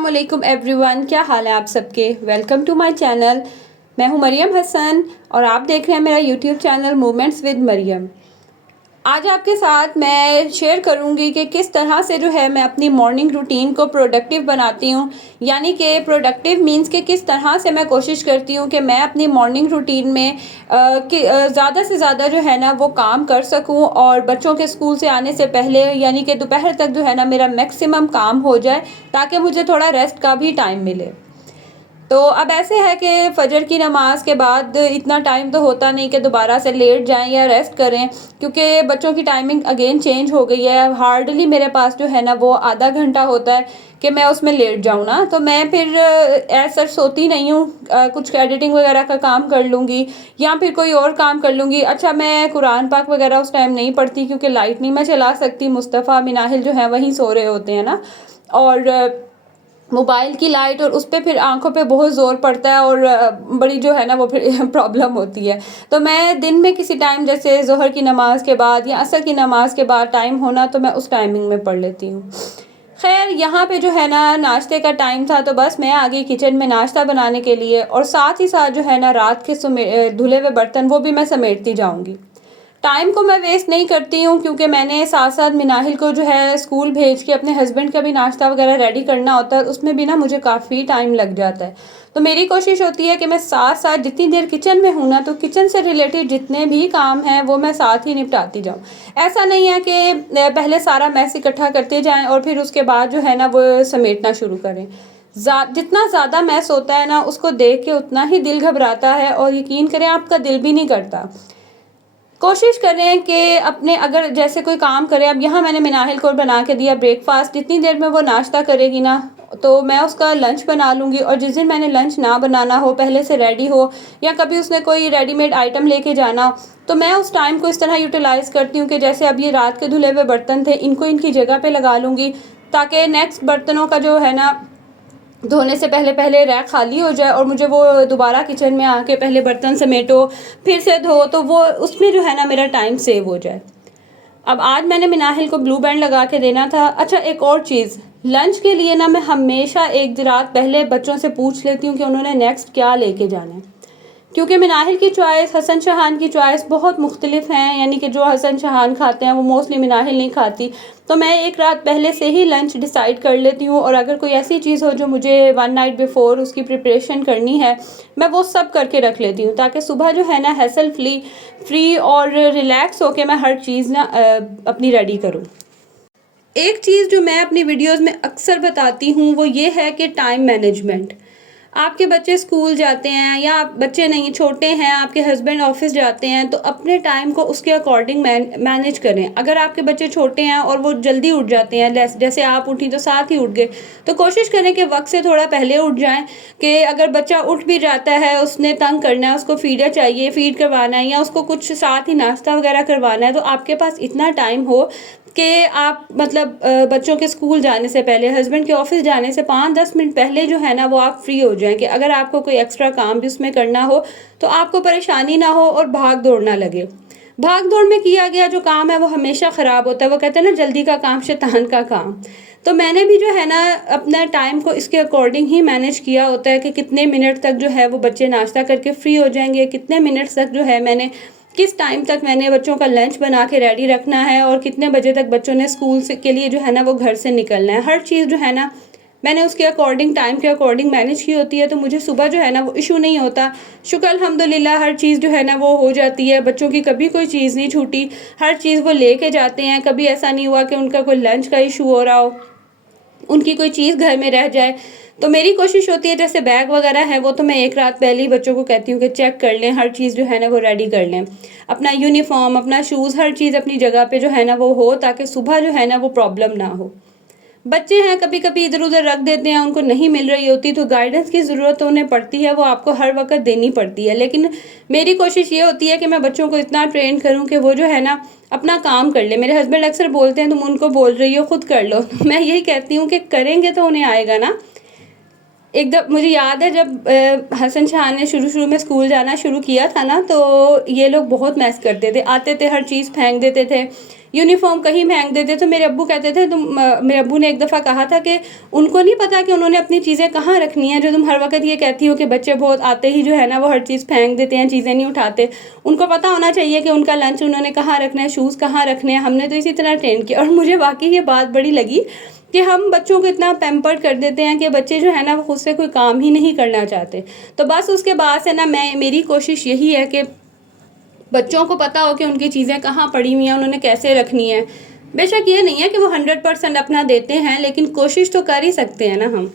अस्सलामुअलैकुम एवरीवन, क्या हाल है आप सबके। Welcome to my channel. मैं हूं मरियम हसन और आप देख रहे हैं मेरा YouTube channel moments with Maryam. आज आपके साथ मैं शेयर करूंगी कि किस तरह से जो है मैं अपनी मॉर्निंग रूटीन को प्रोडक्टिव बनाती हूं। यानी कि प्रोडक्टिव मींस कि किस तरह से मैं कोशिश करती हूं कि मैं अपनी मॉर्निंग रूटीन में ज़्यादा से ज़्यादा जो है ना वो काम कर सकूं और बच्चों के स्कूल से आने से पहले यानी कि दोपहर तक जो है ना मेरा मैक्सिमम काम हो जाए, ताकि मुझे थोड़ा रेस्ट का भी टाइम मिले। तो अब ऐसे है कि फ़जर की नमाज़ के बाद इतना टाइम तो होता नहीं कि दोबारा से लेट जाएं या रेस्ट करें, क्योंकि बच्चों की टाइमिंग अगेन चेंज हो गई है। हार्डली मेरे पास जो है ना वो आधा घंटा होता है कि मैं उसमें लेट जाऊँ ना, तो मैं फिर ऐसा सोती नहीं हूँ। कुछ एडिटिंग वगैरह का काम कर लूँगी या फिर कोई और काम कर लूँगी। अच्छा, मैं कुरान पाक वगैरह उस टाइम नहीं पढ़ती क्योंकि लाइट नहीं मैं चला सकती। मुस्तफ़ा मिनाहिल जो है वहीं सो रहे होते हैं ना, और मोबाइल की लाइट और उस पे फिर आंखों पे बहुत ज़ोर पड़ता है और बड़ी जो है ना वो फिर प्रॉब्लम होती है। तो मैं दिन में किसी टाइम जैसे ज़ोहर की नमाज़ के बाद या असर की नमाज़ के बाद टाइम होना तो मैं उस टाइमिंग में पढ़ लेती हूँ। खैर, यहाँ पे जो है ना नाश्ते का टाइम था तो बस मैं आ गई किचन में नाश्ता बनाने के लिए, और साथ ही साथ जो है ना रात के धुले हुए बर्तन वो भी मैं समेटती जाऊँगी। टाइम को मैं वेस्ट नहीं करती हूँ क्योंकि मैंने साथ साथ मिनाहिल को जो है स्कूल भेज के अपने हस्बैंड का भी नाश्ता वगैरह रेडी करना होता है, उसमें भी ना मुझे काफ़ी टाइम लग जाता है। तो मेरी कोशिश होती है कि मैं साथ साथ जितनी देर किचन में हूँ ना, तो किचन से रिलेटेड जितने भी काम हैं वो मैं साथ ही निपटाती जाऊँ। ऐसा नहीं है कि पहले सारा मैस इकट्ठा करते जाएं और फिर उसके बाद जो है ना वो समेटना शुरू करें। जितना ज़्यादा मैस होता है ना उसको देख के उतना ही दिल घबराता है, और यकीन करें आपका दिल भी नहीं करता। कोशिश करें कि अपने अगर जैसे कोई काम करें, अब यहाँ मैंने मिनाहिल को बना के दिया ब्रेकफास्ट, जितनी देर में वो नाश्ता करेगी ना तो मैं उसका लंच बना लूँगी। और जिस दिन मैंने लंच ना बनाना हो, पहले से रेडी हो, या कभी उसने कोई रेडीमेड आइटम लेके जाना हो, तो मैं उस टाइम को इस तरह यूटिलाइज़ करती हूँ कि जैसे अब ये रात के धुले हुए बर्तन थे, इनको इनकी जगह पे लगा लूँगी, ताकि नेक्स्ट बर्तनों का जो है ना धोने से पहले पहले रैक खाली हो जाए और मुझे वो दोबारा किचन में आके पहले बर्तन समेटो फिर से धो, तो वो उसमें जो है ना मेरा टाइम सेव हो जाए। अब आज मैंने मिनाहिल को ब्लू बैंड लगा के देना था। अच्छा, एक और चीज़, लंच के लिए ना मैं हमेशा एक रात पहले बच्चों से पूछ लेती हूँ कि उन्होंने नेक्स्ट क्या लेके जाना है, क्योंकि मिनाहिल की चॉइस हसन शहान की चॉइस बहुत मुख्तलिफ हैं। यानी कि जो हसन शहान खाते हैं वो मोस्टली मिनाहिल नहीं खाती। तो मैं एक रात पहले से ही लंच डिसाइड कर लेती हूँ, और अगर कोई ऐसी चीज़ हो जो मुझे वन नाइट बिफोर उसकी प्रिपरेशन करनी है, मैं वो सब करके रख लेती हूँ, ताकि सुबह जो है ना हैसल फ्री और रिलैक्स होके मैं हर चीज़ ना अपनी रेडी करूँ। एक चीज़ जो मैं अपनी वीडियोस में अक्सर बताती हूँ वो ये है कि टाइम मैनेजमेंट। आपके बच्चे स्कूल जाते हैं या आप बच्चे नहीं छोटे हैं, आपके हस्बैंड ऑफिस जाते हैं, तो अपने टाइम को उसके अकॉर्डिंग मैनेज करें। अगर आपके बच्चे छोटे हैं और वो जल्दी उठ जाते हैं, जैसे आप उठी तो साथ ही उठ गए, तो कोशिश करें कि वक्त से थोड़ा पहले उठ जाएं। कि अगर बच्चा उठ भी जाता है, उसने तंग करना है, उसको फीडर चाहिए, फीड करवाना है, या उसको कुछ साथ ही नाश्ता वगैरह करवाना है, तो आपके पास इतना टाइम हो कि आप मतलब बच्चों के स्कूल जाने से पहले, हस्बैंड के ऑफिस जाने से 5-10 मिनट पहले जो है ना वो आप फ्री हो जाएं, कि अगर आपको कोई एक्स्ट्रा काम भी उसमें करना हो तो आपको परेशानी ना हो और भाग दौड़ ना लगे। भाग दौड़ में किया गया जो काम है वो हमेशा ख़राब होता है। वो कहते हैं ना, जल्दी का काम शैतान का काम। तो मैंने भी जो है ना अपना टाइम को इसके अकॉर्डिंग ही मैनेज किया होता है कि कितने मिनट तक जो है वो बच्चे नाश्ता करके फ्री हो जाएंगे, कितने मिनट तक जो है मैंने किस टाइम तक मैंने बच्चों का लंच बना के रेडी रखना है, और कितने बजे तक बच्चों ने स्कूल से के लिए जो है ना वो घर से निकलना है। हर चीज़ जो है ना मैंने उसके अकॉर्डिंग टाइम के अकॉर्डिंग मैनेज की होती है, तो मुझे सुबह जो है ना वो इशू नहीं होता। शुक्र अल्हम्दुलिल्लाह, हर चीज़ जो है ना वो हो जाती है। बच्चों की कभी कोई चीज़ नहीं छूटी, हर चीज़ वो लेके जाते हैं। कभी ऐसा नहीं हुआ कि उनका कोई लंच का इशू हो रहा हो, उनकी कोई चीज़ घर में रह जाए। तो मेरी कोशिश होती है, जैसे बैग वगैरह है वो तो मैं एक रात पहले ही बच्चों को कहती हूँ कि चेक कर लें, हर चीज़ जो है ना वो रेडी कर लें। अपना यूनिफॉर्म, अपना शूज़, हर चीज़ अपनी जगह पे जो है ना वो हो, ताकि सुबह जो है ना वो प्रॉब्लम ना हो। बच्चे हैं, कभी कभी इधर उधर रख देते हैं, उनको नहीं मिल रही होती, तो गाइडेंस की ज़रूरत उन्हें पड़ती है, वो आपको हर वक्त देनी पड़ती है। लेकिन मेरी कोशिश ये होती है कि मैं बच्चों को इतना ट्रेन करूं कि वो जो है ना अपना काम कर ले। मेरे हस्बैंड अक्सर बोलते हैं तुम उनको बोल रही हो, खुद कर लो। मैं यही कहती हूँ कि करेंगे तो उन्हें आएगा ना। एक दफ़ मुझे याद है जब हसन शाह ने शुरू में स्कूल जाना शुरू किया था ना, तो ये लोग बहुत मैस करते थे, आते थे हर चीज़ फेंक देते थे, यूनिफॉर्म कहीं फेंक देते। तो मेरे अब्बू कहते थे मेरे अब्बू ने एक दफ़ा कहा था कि उनको नहीं पता कि उन्होंने अपनी चीज़ें कहाँ रखनी है, जो तुम हर वक्त ये कहती हो कि बच्चे बहुत आते ही जो है ना वो हर चीज़ फेंक देते हैं, चीज़ें नहीं उठाते। उनको पता होना चाहिए कि उनका लंच उन्होंने कहाँ रखना है, शूज़ कहाँ रखने हैं। हमने तो इसी तरह ट्रेन किया। और मुझे वाकई ये बात बड़ी लगी कि हम बच्चों को इतना पैम्पर्ड कर देते हैं कि बच्चे जो है ना वो खुद से कोई काम ही नहीं करना चाहते। तो बस उसके बाद से ना मेरी कोशिश यही है कि बच्चों को पता हो कि उनकी चीज़ें कहाँ पड़ी हुई हैं, उन्होंने कैसे रखनी है। बेशक ये नहीं है कि वो 100% अपना देते हैं, लेकिन कोशिश तो कर ही सकते हैं ना हम।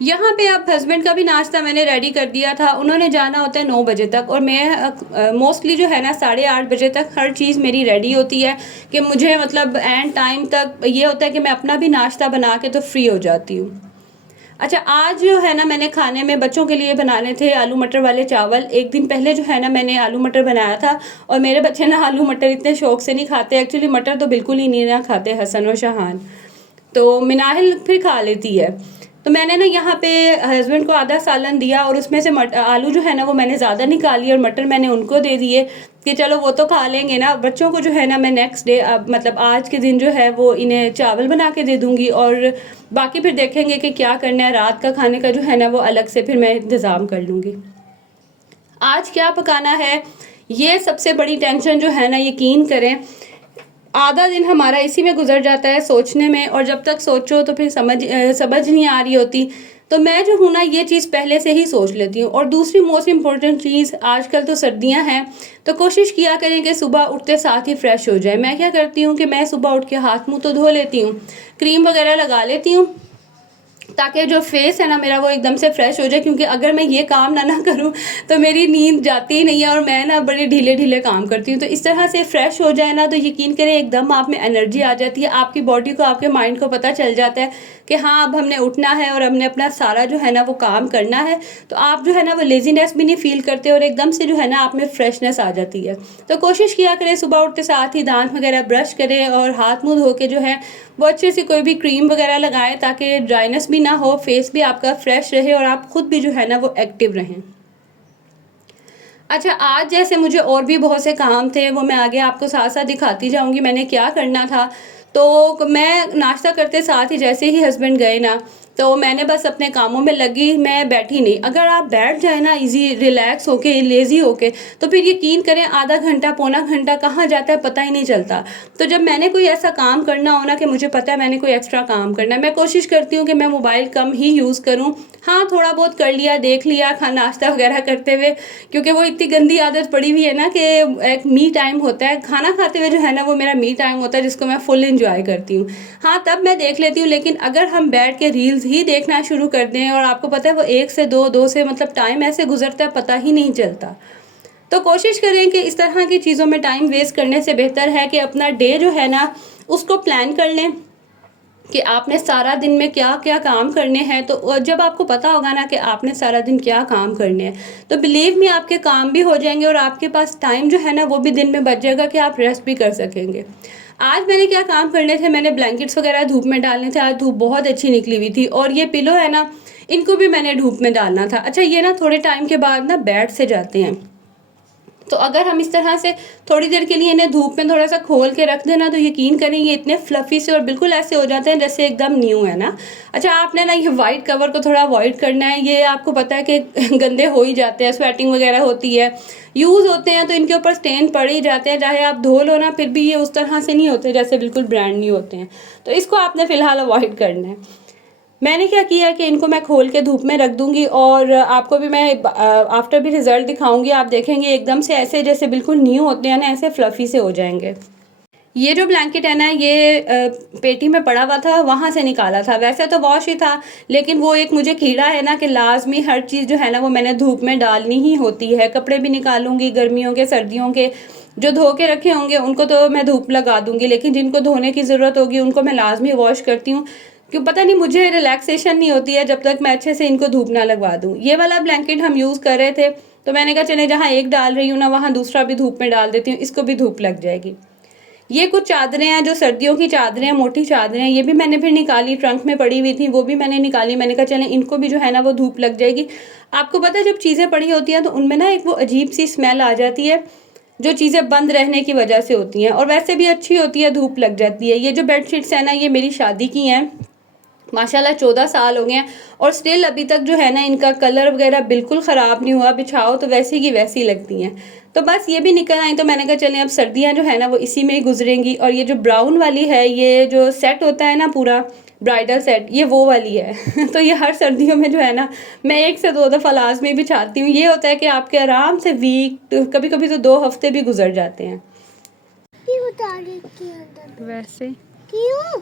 यहाँ पे अब हस्बैंड का भी नाश्ता मैंने रेडी कर दिया था। उन्होंने जाना होता है 9 बजे तक, और मैं मोस्टली जो है ना 8:30 बजे तक हर चीज़ मेरी रेडी होती है कि मुझे मतलब एंड टाइम तक ये होता है कि मैं अपना भी नाश्ता बना के तो फ्री हो जाती हूँ। अच्छा, आज जो है ना मैंने खाने में बच्चों के लिए बनाने थे आलू मटर वाले चावल। एक दिन पहले जो है ना मैंने आलू मटर बनाया था, और मेरे बच्चे ना आलू मटर इतने शौक से नहीं खाते। एक्चुअली मटर तो बिल्कुल ही नहीं ना खाते हसन और शहान, तो मिनाहिल फिर खा लेती है। तो मैंने ना यहाँ पे हस्बैंड को आधा सालन दिया, और उसमें से आलू जो है ना वो मैंने ज़्यादा निकाली और मटर मैंने उनको दे दिए कि चलो वो तो खा लेंगे ना। बच्चों को जो है ना मैं नेक्स्ट डे मतलब आज के दिन जो है वो इन्हें चावल बना के दे दूँगी, और बाकी फिर देखेंगे कि क्या करना है। रात का खाने का जो है ना वो अलग से फिर मैं इंतज़ाम कर लूँगी। आज क्या पकाना है, ये सबसे बड़ी टेंशन जो है ना, यकीन करें आधा दिन हमारा इसी में गुजर जाता है सोचने में, और जब तक सोचो तो फिर समझ नहीं आ रही होती। तो मैं जो हूँ ना ये चीज़ पहले से ही सोच लेती हूँ। और दूसरी मोस्ट इम्पॉर्टेंट चीज़, आजकल तो सर्दियाँ हैं, तो कोशिश किया करें कि सुबह उठते साथ ही फ्रेश हो जाए। मैं क्या करती हूँ कि मैं सुबह उठ के हाथ मुँह तो धो लेती हूँ, क्रीम वगैरह लगा लेती हूँ, ताकि जो फेस है ना मेरा वो एकदम से फ्रेश हो जाए। क्योंकि अगर मैं ये काम ना करूँ तो मेरी नींद जाती ही नहीं है, और मैं ना बड़े ढीले ढीले काम करती हूँ। तो इस तरह से फ्रेश हो जाए ना तो यकीन करें एकदम आप में एनर्जी आ जाती है। आपकी बॉडी को, आपके माइंड को पता चल जाता है कि हाँ अब हमने उठना है और हमने अपना सारा जो है ना वो काम करना है। तो आप जो है ना वो लेजीनेस भी नहीं फील करते, और एकदम से जो है ना आप में फ्रेशनेस आ जाती है। तो कोशिश किया करें सुबह उठते साथ ही दांत वगैरह ब्रश करें, और हाथ मुँह धो के जो है वो अच्छे से कोई भी क्रीम वगैरह लगाएं, ताकि ड्राइनेस भी ना हो, फेस भी आपका फ्रेश रहे, और आप खुद भी जो है ना वो एक्टिव रहें। अच्छा, आज जैसे मुझे और भी बहुत से काम थे, वो मैं आगे आपको साथ साथ दिखाती जाऊंगी मैंने क्या करना था। तो मैं नाश्ता करते साथ ही जैसे ही हस्बैंड गए ना, तो मैंने बस अपने कामों में लगी, मैं बैठी नहीं। अगर आप बैठ जाए ना इजी रिलैक्स होके, लेज़ी होके, तो फिर यकीन करें आधा घंटा पौना घंटा कहाँ जाता है पता ही नहीं चलता। तो जब मैंने कोई ऐसा काम करना हो ना कि मुझे पता है मैंने कोई एक्स्ट्रा काम करना है, मैं कोशिश करती हूँ कि मैं मोबाइल कम ही यूज़ करूँ। हाँ, थोड़ा बहुत कर लिया, देख लिया नाश्ता वगैरह करते हुए, क्योंकि वो इतनी गंदी आदत पड़ी हुई है ना कि एक मी टाइम होता है, खाना खाते हुए जो है ना वो मेरा मी टाइम होता है, जिसको मैं फुल इंजॉय करती हूँ। हाँ, तब मैं देख लेती हूँ, लेकिन अगर हम बैठ के रील्स ही देखना शुरू कर दें, और आपको पता है वो 1 से 2 से मतलब टाइम ऐसे गुजरता है पता ही नहीं चलता। तो कोशिश करें कि इस तरह की चीज़ों में टाइम वेस्ट करने से बेहतर है कि अपना डे जो है ना उसको प्लान कर लें कि आपने सारा दिन में क्या क्या काम करने हैं। तो जब आपको पता होगा ना कि आपने सारा दिन क्या काम करने हैं, तो बिलीव मी आपके काम भी हो जाएंगे, और आपके पास टाइम जो है ना वो भी दिन में बच जाएगा कि आप रेस्ट भी कर सकेंगे। आज मैंने क्या काम करने थे, मैंने ब्लैंकेट्स वगैरह धूप में डालने थे। आज धूप बहुत अच्छी निकली हुई थी, और ये पिलो है ना इनको भी मैंने धूप में डालना था। अच्छा, ये ना थोड़े टाइम के बाद ना बैठ से जाते हैं, तो अगर हम इस तरह से थोड़ी देर के लिए इन्हें धूप में थोड़ा सा खोल के रख देना, तो यकीन करें ये इतने फ्लफ़ी से और बिल्कुल ऐसे हो जाते हैं जैसे एकदम न्यू है ना। अच्छा, आपने ना ये वाइट कवर को थोड़ा अवॉइड करना है। ये आपको पता है कि गंदे हो ही जाते हैं, स्वेटिंग वगैरह होती है, यूज़ होते हैं, तो इनके ऊपर स्टेन पड़ ही जाते हैं। चाहे आप धो लो ना फिर भी ये उस तरह से नहीं होते जैसे बिल्कुल ब्रांड न्यू होते हैं। तो इसको आपने फ़िलहाल अवॉइड करना है। मैंने क्या किया कि इनको मैं खोल के धूप में रख दूंगी, और आपको भी मैं आफ्टर भी रिजल्ट दिखाऊंगी। आप देखेंगे एकदम से ऐसे जैसे बिल्कुल न्यू होते हैं ना, ऐसे फ्लफ़ी से हो जाएंगे। ये जो ब्लैंकेट है ना, ये पेटी में पड़ा हुआ था, वहाँ से निकाला था। वैसे तो वॉश ही था, लेकिन वो एक मुझे कीड़ा है ना कि लाजमी हर चीज़ जो है ना वो मैंने धूप में डालनी ही होती है। कपड़े भी निकालूंगी, गर्मियों के सर्दियों के जो धो के रखे होंगे उनको तो मैं धूप लगा दूंगी, लेकिन जिनको धोने की ज़रूरत होगी उनको मैं लाजमी वॉश करती हूँ। क्यों पता नहीं, मुझे रिलैक्सेशन नहीं होती है जब तक मैं अच्छे से इनको धूप ना लगवा दूँ। ये वाला ब्लैंकेट हम यूज़ कर रहे थे, तो मैंने कहा चले जहाँ एक डाल रही हूँ ना वहाँ दूसरा भी धूप में डाल देती हूँ, इसको भी धूप लग जाएगी। ये कुछ चादरें हैं जो सर्दियों की चादरें हैं, मोटी चादरें हैं, ये भी मैंने फिर निकाली, ट्रंक में पड़ी हुई थी वो भी मैंने निकाली। मैंने कहा चलें इनको भी जो है ना वो धूप लग जाएगी। आपको पता है जब चीज़ें पड़ी होती हैं तो उनमें ना एक वो अजीब सी स्मेल आ जाती है, जो चीज़ें बंद रहने की वजह से होती हैं, और वैसे भी अच्छी होती है, धूप लग जाती है। ये जो बेडशीट्स हैं ना, ये मेरी शादी की हैं, माशाल्लाह 14 साल हो गए हैं, और स्टिल अभी तक जो है ना इनका कलर वगैरह बिल्कुल ख़राब नहीं हुआ, बिछाओ तो वैसी की वैसी लगती हैं। तो बस ये भी निकल आई, तो मैंने कहा चलें अब सर्दियां जो है ना वो इसी में ही गुजरेंगी। और ये जो ब्राउन वाली है, ये जो सेट होता है ना पूरा ब्राइडल सेट, ये वो वाली है तो ये हर सर्दियों में जो है ना मैं 1 से 2 दफ़ा लाजमी बिछाती हूँ। ये होता है कि आपके आराम से वीक, कभी कभी तो 2 हफ्ते भी गुजर जाते हैं। वैसे क्यों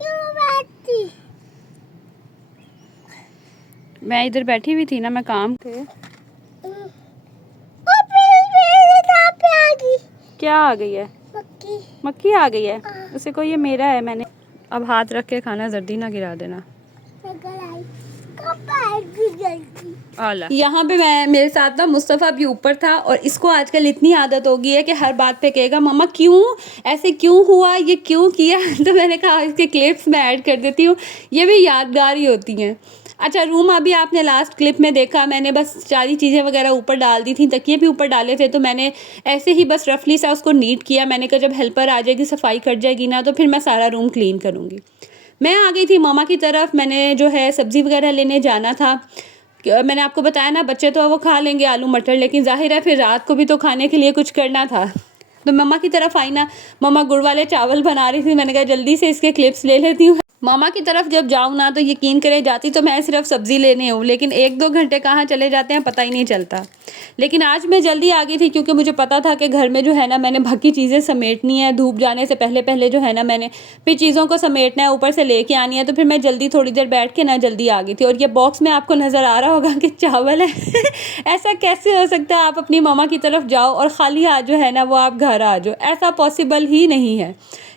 क्यों बैठती? मैं इधर बैठी हुई थी ना, मैं काम थे। कहाँ पे आ गई? क्या आ गई है? मक्खी। मक्खी आ गई है? उसे को ये मेरा है, मैंने अब हाथ रख के खाना, जर्दी ना गिरा देना। आला यहाँ पे मैं, मेरे साथ ना मुस्तफ़ा भी ऊपर था, और इसको आजकल इतनी आदत हो गई है कि हर बात पे कहेगा मम्मा क्यों ऐसे, क्यों हुआ, ये क्यों किया तो मैंने कहा इसके क्लिप्स मैं ऐड कर देती हूँ, ये भी यादगार ही होती हैं। अच्छा, रूम अभी आपने लास्ट क्लिप में देखा, मैंने बस सारी चीज़ें वगैरह ऊपर डाल दी थी, तकिए भी ऊपर डाले थे, तो मैंने ऐसे ही बस रफली सा उसको नीट किया। मैंने कहा जब हेल्पर आ जाएगी, सफाई कर जाएगी ना, तो फिर मैं सारा रूम क्लीन करूँगी। मैं आ गई थी मामा की तरफ, मैंने जो है सब्ज़ी वगैरह लेने जाना था। मैंने आपको बताया ना, बच्चे तो वो खा लेंगे आलू मटर, लेकिन जाहिर है फिर रात को भी तो खाने के लिए कुछ करना था। तो मम्मा की तरफ आई ना, मम्मा गुड़ वाले चावल बना रही थी, मैंने कहा जल्दी से इसके क्लिप्स ले लेती हूँ। मामा की तरफ जब जाऊँ ना, तो यकीन करें जाती तो मैं सिर्फ सब्ज़ी लेने हूँ, लेकिन 1-2 घंटे कहाँ चले जाते हैं पता ही नहीं चलता। लेकिन आज मैं जल्दी आ गई थी, क्योंकि मुझे पता था कि घर में जो है ना मैंने बाकी चीज़ें समेटनी है, धूप जाने से पहले पहले जो है ना मैंने फिर चीज़ों को समेटना है, ऊपर से लेके आनी है। तो फिर मैं जल्दी थोड़ी देर बैठ के ना जल्दी आ गई थी। और ये बॉक्स में आपको नज़र आ रहा होगा कि चावल है ऐसा कैसे हो सकता है आप अपनी मामा की तरफ जाओ और ख़ाली हाथ जो है ना वो आप घर आ जाओ, ऐसा पॉसिबल ही नहीं है।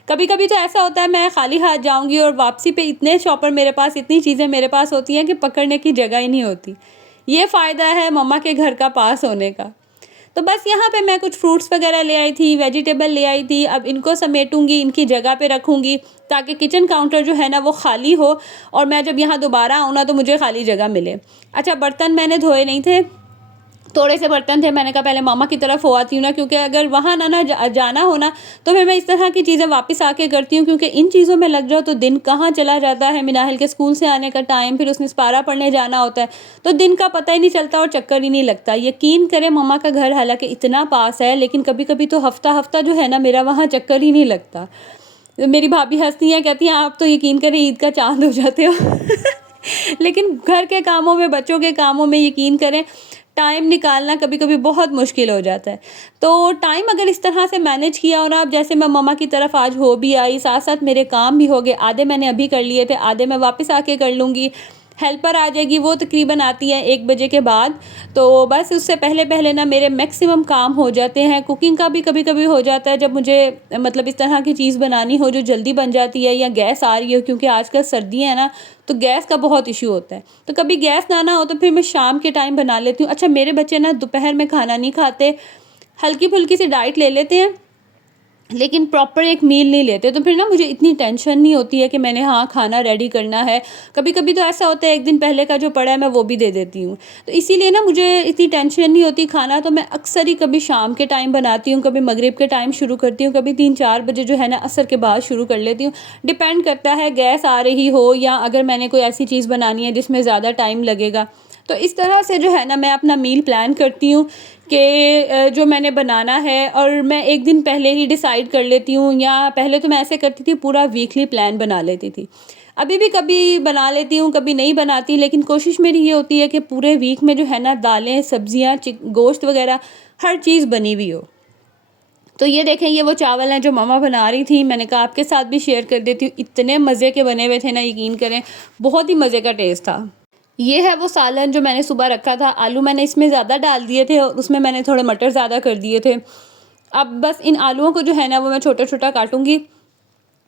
कभी कभी तो ऐसा होता है मैं खाली हाथ जाऊंगी और वापसी पे इतने शॉपर मेरे पास, इतनी चीज़ें मेरे पास होती हैं कि पकड़ने की जगह ही नहीं होती। ये फ़ायदा है मम्मा के घर का पास होने का। तो बस यहाँ पे मैं कुछ फ्रूट्स वगैरह ले आई थी, वेजिटेबल ले आई थी। अब इनको समेटूंगी, इनकी जगह पे रखूंगी, ताकि किचन काउंटर जो है ना वो खाली हो, और मैं जब यहाँ दोबारा आऊँ ना तो मुझे खाली जगह मिले। अच्छा, बर्तन मैंने धोए नहीं थे, थोड़े से बर्तन थे। मैंने कहा पहले मामा की तरफ हो आती हूँ ना, क्योंकि अगर वहाँ ना जाना हो ना तो फिर मैं इस तरह की चीज़ें वापस आके करती हूँ, क्योंकि इन चीज़ों में लग जाओ तो दिन कहाँ चला जाता है। मिनाहिल के स्कूल से आने का टाइम, फिर उसने स्पारा पढ़ने जाना होता है, तो दिन का पता ही नहीं चलता और चक्कर ही नहीं लगता। यकीन करें मामा का घर हालांकि इतना पास है, लेकिन कभी कभी तो हफ्ता हफ्ता जो है ना मेरा वहाँ चक्कर ही नहीं लगता। मेरी भाभी हंसती हैं, कहती हैं आप तो यकीन करें ईद का चांद हो जाते हो लेकिन घर के कामों में, बच्चों के कामों में यकीन करें टाइम निकालना कभी कभी बहुत मुश्किल हो जाता है। तो टाइम अगर इस तरह से मैनेज किया हो ना, अब जैसे मैं मम्मा की तरफ आज हो भी आई, साथ साथ मेरे काम भी हो गए, आधे मैंने अभी कर लिए थे, आधे मैं वापस आके कर लूँगी। हेल्पर आ जाएगी, वो तकरीबन आती है 1 बजे के बाद, तो बस उससे पहले पहले ना मेरे मैक्सिमम काम हो जाते हैं। कुकिंग का भी कभी कभी हो जाता है, जब मुझे मतलब इस तरह की चीज़ बनानी हो जो जल्दी बन जाती है, या गैस आ रही हो, क्योंकि आजकल सर्दियाँ हैं ना तो गैस का बहुत इशू होता है। तो कभी गैस ना हो तो फिर मैं शाम के टाइम बना लेती हूँ। अच्छा, मेरे बच्चे ना दोपहर में खाना नहीं खाते, हल्की फुल्की सी डाइट ले लेते हैं, लेकिन प्रॉपर एक मील नहीं लेते। तो फिर ना मुझे इतनी टेंशन नहीं होती है कि मैंने हाँ खाना रेडी करना है। कभी कभी तो ऐसा होता है 1 दिन पहले का जो पड़ा है मैं वो भी दे देती हूँ, तो इसीलिए ना मुझे इतनी टेंशन नहीं होती। खाना तो मैं अक्सर ही कभी शाम के टाइम बनाती हूँ, कभी मगरिब के टाइम शुरू करती हूँ, कभी 3-4 बजे जो है ना असर के बाद शुरू कर लेती हूँ। डिपेंड करता है गैस आ रही हो, या अगर मैंने कोई ऐसी चीज़ बनानी है जिसमें ज़्यादा टाइम लगेगा। तो इस तरह से जो है ना मैं अपना मील प्लान करती हूँ कि जो मैंने बनाना है, और मैं 1 दिन पहले ही डिसाइड कर लेती हूँ, या पहले तो मैं ऐसे करती थी पूरा वीकली प्लान बना लेती थी। अभी भी कभी बना लेती हूँ, कभी नहीं बनाती, लेकिन कोशिश मेरी ये होती है कि पूरे वीक में जो है ना दालें, सब्जियाँ, गोश्त वगैरह हर चीज़ बनी हुई हो। तो ये देखें, ये वो चावल हैं जो मम्मा बना रही थी, मैंने कहा आपके साथ भी शेयर कर देती हूँ। इतने मज़े के बने हुए थे ना, यकीन करें बहुत ही मज़े का टेस्ट था। ये है वो सालन जो मैंने सुबह रखा था। आलू मैंने इसमें ज़्यादा डाल दिए थे और उसमें मैंने थोड़े मटर ज़्यादा कर दिए थे। अब बस इन आलूओं को जो है ना वो मैं छोटा छोटा काटूंगी,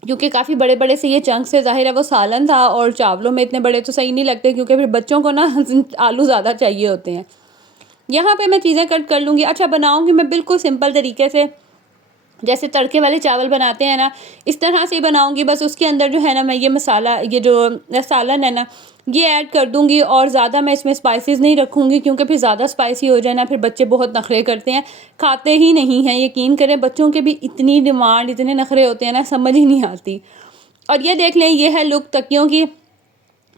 क्योंकि काफ़ी बड़े बड़े से ये चंक से, ज़ाहिर है वो सालन था और चावलों में इतने बड़े तो सही नहीं लगते, क्योंकि फिर बच्चों को ना आलू ज़्यादा चाहिए होते हैं। यहाँ पे मैं चीज़ें कट कर लूँगी। अच्छा, बनाऊँगी मैं बिल्कुल सिंपल तरीके से। जैसे तड़के वाले चावल बनाते हैं ना, इस तरह से ही बनाऊंगी। बस उसके अंदर जो है ना मैं ये मसाला, ये जो सालन है ना, ये ऐड कर दूंगी। और ज़्यादा मैं इसमें स्पाइसेस नहीं रखूंगी, क्योंकि फिर ज़्यादा स्पाइसी हो जाए ना, फिर बच्चे बहुत नखरे करते हैं, खाते ही नहीं हैं। यकीन करें, बच्चों के भी इतनी डिमांड, इतने नखरे होते हैं ना, समझ ही नहीं आती। और ये देख लें, ये है लुक तकियों की।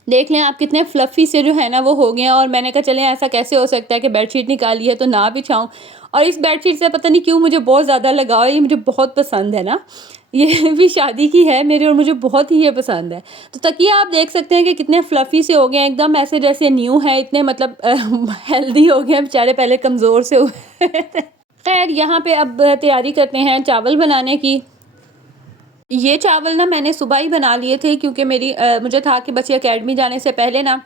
देख लें आप कितने फ्लफ़ी से जो है ना वो हो गए हैं। और मैंने कहा चलें, ऐसा कैसे हो सकता है कि बेडशीट निकाली है तो ना बिछाऊँ। और इस बेडशीट से पता नहीं क्यों मुझे बहुत ज़्यादा लगाव है, ये मुझे बहुत पसंद है ना। ये भी शादी की है मेरे, और मुझे बहुत ही ये पसंद है। तो तकिया आप देख सकते हैं कि कितने फ्लफ़ी से हो गए हैं, एकदम ऐसे जैसे न्यू है, इतने मतलब हेल्दी हो गए हैं बेचारे, पहले कमज़ोर से हुए थे। खैर, यहाँ पे अब तैयारी करते हैं चावल बनाने की। ये चावल ना मैंने सुबह ही बना लिए थे, क्योंकि मुझे था कि बच्चे एकेडमी जाने से पहले ना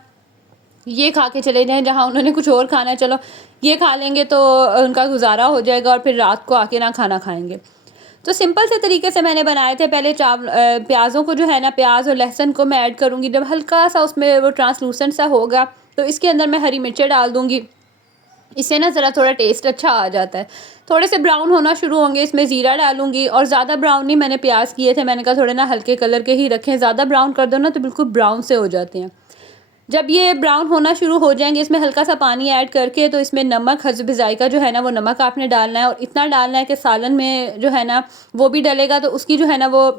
ये खा के चले जाएं, जहाँ उन्होंने कुछ और खाना है, चलो ये खा लेंगे तो उनका गुजारा हो जाएगा, और फिर रात को आके ना खाना खाएंगे। तो सिंपल से तरीके से मैंने बनाए थे। पहले प्याज़ों को जो है ना, प्याज और लहसुन को मैं ऐड करूँगी। जब हल्का सा उसमें वो ट्रांसलूसेंट सा होगा, तो इसके अंदर मैं हरी मिर्चें डाल दूँगी। इससे ना ज़रा थोड़ा टेस्ट अच्छा आ जाता है। थोड़े से ब्राउन होना शुरू होंगे, इसमें ज़ीरा डालूँगी। और ज़्यादा ब्राउन नहीं मैंने प्याज किए थे, मैंने कहा थोड़े ना हल्के कलर के ही रखें, ज़्यादा ब्राउन कर दो ना तो बिल्कुल ब्राउन से हो जाते हैं। जब ये ब्राउन होना शुरू हो जाएंगे, इसमें हल्का सा पानी ऐड करके, तो इसमें नमक हस्ब ज़ायक़ा जो है ना, वो नमक आपने डालना है। और इतना डालना है कि सालन में जो है ना वो भी डलेगा, तो उसकी जो है ना वो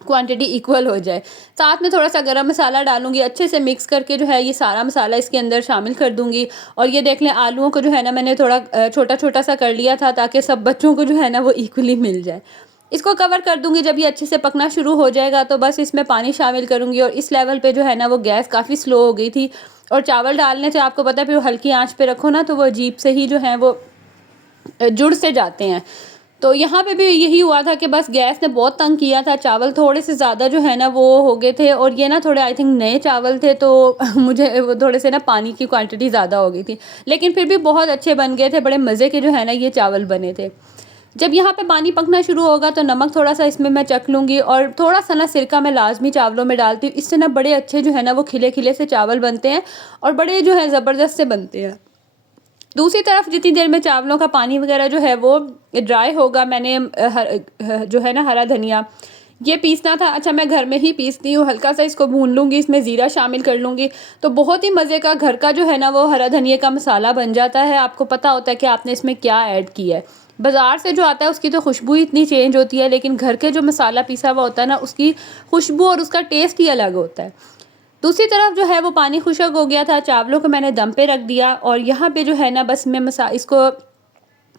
क्वांटिटी इक्वल हो जाए। साथ में थोड़ा सा गरम मसाला डालूंगी, अच्छे से मिक्स करके जो है ये सारा मसाला इसके अंदर शामिल कर दूंगी। और ये देख लें, आलूओं को जो है ना मैंने थोड़ा छोटा छोटा सा कर लिया था, ताकि सब बच्चों को जो है ना वो इक्वली मिल जाए। इसको कवर कर दूंगी। जब ये अच्छे से पकना शुरू हो जाएगा, तो बस इसमें पानी शामिल करूंगी। और इस लेवल पे जो है ना वो गैस काफ़ी स्लो हो गई थी। और चावल डालने से आपको पता है, फिर हल्की आंच पे रखो ना, तो वो अजीब से ही जो है वो जुड़ से जाते हैं। तो यहाँ पे भी यही हुआ था कि बस गैस ने बहुत तंग किया था। चावल थोड़े से ज़्यादा जो है ना वो हो गए थे, और ये ना थोड़े आई थिंक नए चावल थे, तो मुझे वो थोड़े से ना पानी की क्वांटिटी ज़्यादा हो गई थी। लेकिन फिर भी बहुत अच्छे बन गए थे, बड़े मज़े के जो है ना ये चावल बने थे। जब यहाँ पे पानी पकना शुरू होगा, तो नमक थोड़ा सा इसमें मैं चख लूँगी। और थोड़ा सा ना सिरका मैं लाजमी चावलों में डालती हूँ। इससे ना बड़े अच्छे जो है ना वो खिले खिले से चावल बनते हैं, और बड़े जो है ज़बरदस्त से बनते हैं। दूसरी तरफ जितनी देर में चावलों का पानी वगैरह जो है वो ड्राई होगा, मैंने जो है ना हरा धनिया ये पीसना था। अच्छा, मैं घर में ही पीसती हूँ। हल्का सा इसको भून लूँगी, इसमें ज़ीरा शामिल कर लूँगी, तो बहुत ही मज़े का घर का जो है ना वो हरा धनिया का मसाला बन जाता है। आपको पता होता है कि आपने इसमें क्या ऐड किया है। बाज़ार से जो आता है उसकी तो खुशबू ही इतनी चेंज होती है, लेकिन घर के जो मसाला पीसा हुआ होता है ना, उसकी खुशबू और उसका टेस्ट ही अलग होता है। दूसरी तरफ जो है वो पानी खुशक हो गया था, चावलों को मैंने दम पे रख दिया। और यहाँ पे जो है ना बस मैं इसको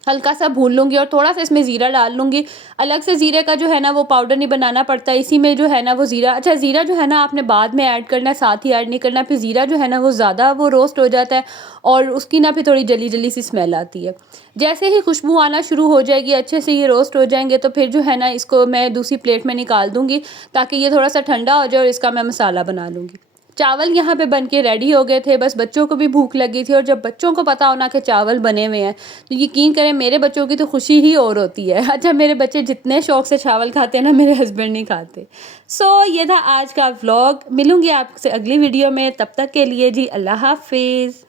हल्का सा भून लूँगी, और थोड़ा सा इसमें ज़ीरा डाल लूँगी। अलग से ज़ीरे का जो है ना वो पाउडर नहीं बनाना पड़ता, इसी में जो है ना वो ज़ीरा, अच्छा ज़ीरा जो है ना आपने बाद में ऐड करना है, साथ ही ऐड नहीं करना। फिर ज़ीरा जो है ना वो ज़्यादा वो रोस्ट हो जाता है, और उसकी ना फिर थोड़ी जली जली सी स्मेल आती है। जैसे ही खुशबू आना शुरू हो जाएगी, अच्छे से ये रोस्ट हो जाएंगे, तो फिर जो है ना इसको मैं दूसरी प्लेट में निकाल दूँगी, ताकि ये थोड़ा सा ठंडा हो जाए, और इसका मैं मसाला बना लूँगी। चावल यहाँ पे बन के रेडी हो गए थे। बस बच्चों को भी भूख लगी थी, और जब बच्चों को पता होना कि चावल बने हुए हैं, तो यकीन करें मेरे बच्चों की तो खुशी ही और होती है। अच्छा, मेरे बच्चे जितने शौक से चावल खाते हैं ना, मेरे हस्बैंड नहीं खाते। ये था आज का व्लॉग। मिलूंगी आपसे अगली वीडियो में, तब तक के लिए जी अल्लाह हाफिज़।